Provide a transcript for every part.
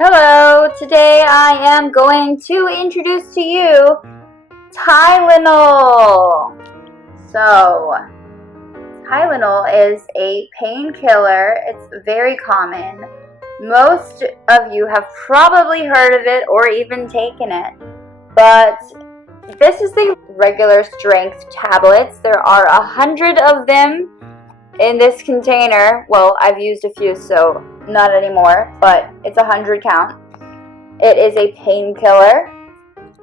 Hello, today I am going to introduce to you Tylenol. So, Tylenol is a painkiller. It's very common. Most of you have probably heard of it or even taken it. But this is the regular strength tablets. There are 100 of them in this container. Well, I've used a few, so not anymore, but it's 100 count. It is a painkiller.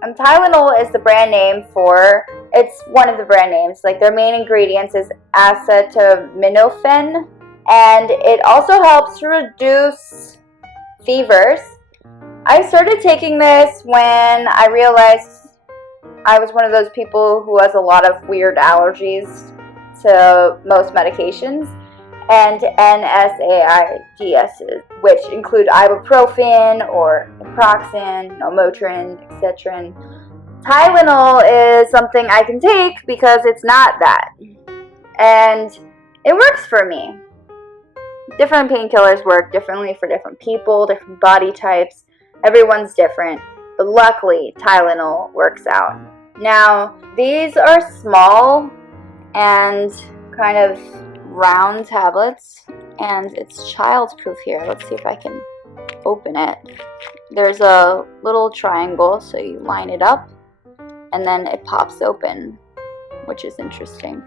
And Tylenol is the brand name for, it's one of the brand names. Like, their main ingredients is acetaminophen, and it also helps to reduce fevers. I started taking this when I realized I was one of those people who has a lot of weird allergies to most medications, and NSAIDs, which include ibuprofen or naproxen, Motrin, etc. Tylenol is something I can take because it's not that, and it works for me. Different painkillers work differently for different people, different body types. Everyone's different, but luckily Tylenol works out. Now, these are small and kind of round tablets, and it's childproof here. Let's see if I can open it. There's a little triangle, so you line it up and then it pops open, which is interesting.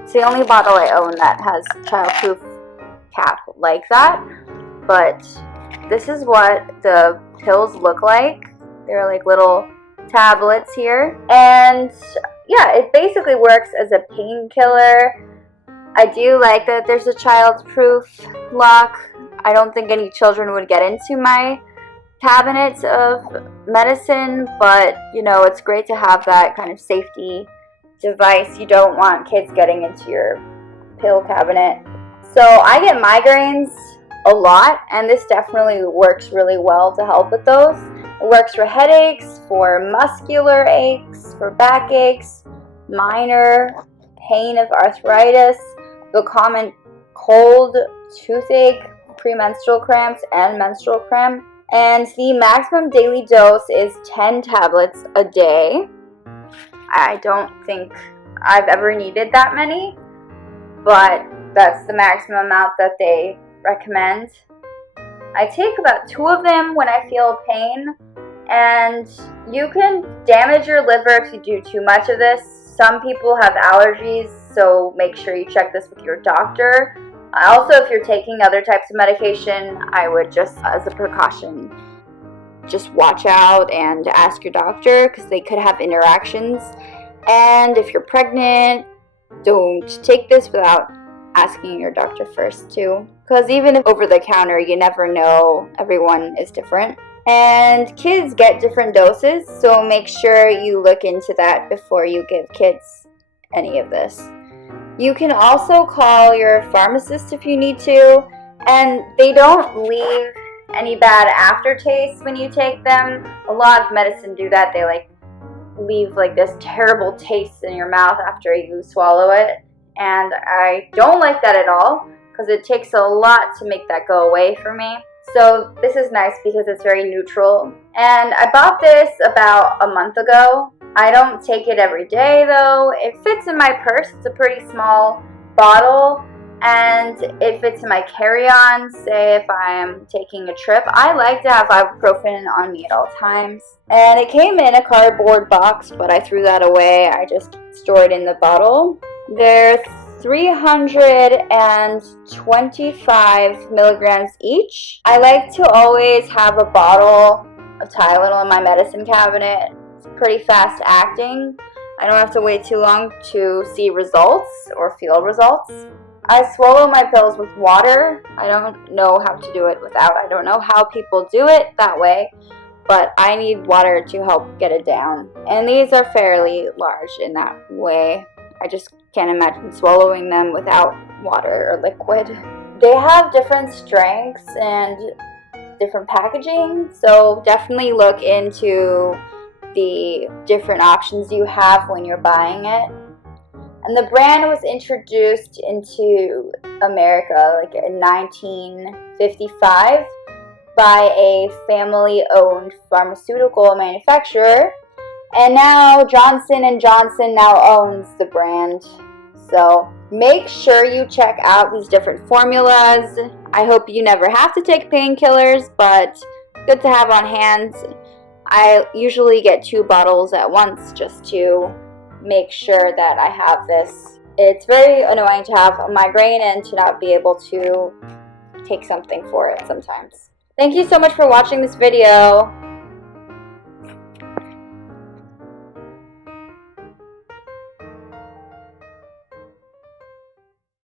It's the only bottle I own that has childproof cap like that, but this is what the pills look like. They're like little tablets here, and yeah, it basically works as a painkiller. I do like that there's a childproof lock. I don't think any children would get into my cabinet of medicine, but you know, it's great to have that kind of safety device. You don't want kids getting into your pill cabinet. So I get migraines a lot, and this definitely works really well to help with those. It works for headaches, for muscular aches, for backaches, minor pain of arthritis, the common cold, toothache, premenstrual cramps, and menstrual cramp. And the maximum daily dose is 10 tablets a day. I don't think I've ever needed that many, but that's the maximum amount that they recommend. I take about 2 of them when I feel pain, and you can damage your liver if you do too much of this. Some people have allergies, so make sure you check this with your doctor. Also, if you're taking other types of medication, I would just, as a precaution, just watch out and ask your doctor, because they could have interactions. And if you're pregnant, don't take this without asking your doctor first too, because even if over the counter, you never know. Everyone is different, and kids get different doses, so make sure you look into that before you give kids any of this. You can also call your pharmacist if you need to, and they don't leave any bad aftertaste when you take them. A lot of medicine do that. They leave this terrible taste in your mouth after you swallow it, and I don't like that at all, because it takes a lot to make that go away for me. So this is nice because it's very neutral. And I bought this about a month ago. I don't take it every day though. It fits in my purse. It's a pretty small bottle, and it fits in my carry-on, say if I'm taking a trip. I like to have ibuprofen on me at all times. And it came in a cardboard box, but I threw that away. I just stored it in the bottle. They're 325 milligrams each. I like to always have a bottle of Tylenol in my medicine cabinet. It's pretty fast acting. I don't have to wait too long to see results or feel results. I swallow my pills with water. I don't know how to do it without. I don't know how people do it that way, but I need water to help get it down. And these are fairly large in that way. I just can't imagine swallowing them without water or liquid. They have different strengths and different packaging, so definitely look into the different options you have when you're buying it. And the brand was introduced into America in 1955, by a family-owned pharmaceutical manufacturer, and now Johnson & Johnson now owns the brand. So make sure you check out these different formulas. I hope you never have to take painkillers, but good to have on hand. I usually get 2 bottles at once just to make sure that I have this. It's very annoying to have a migraine and to not be able to take something for it sometimes. Thank you so much for watching this video.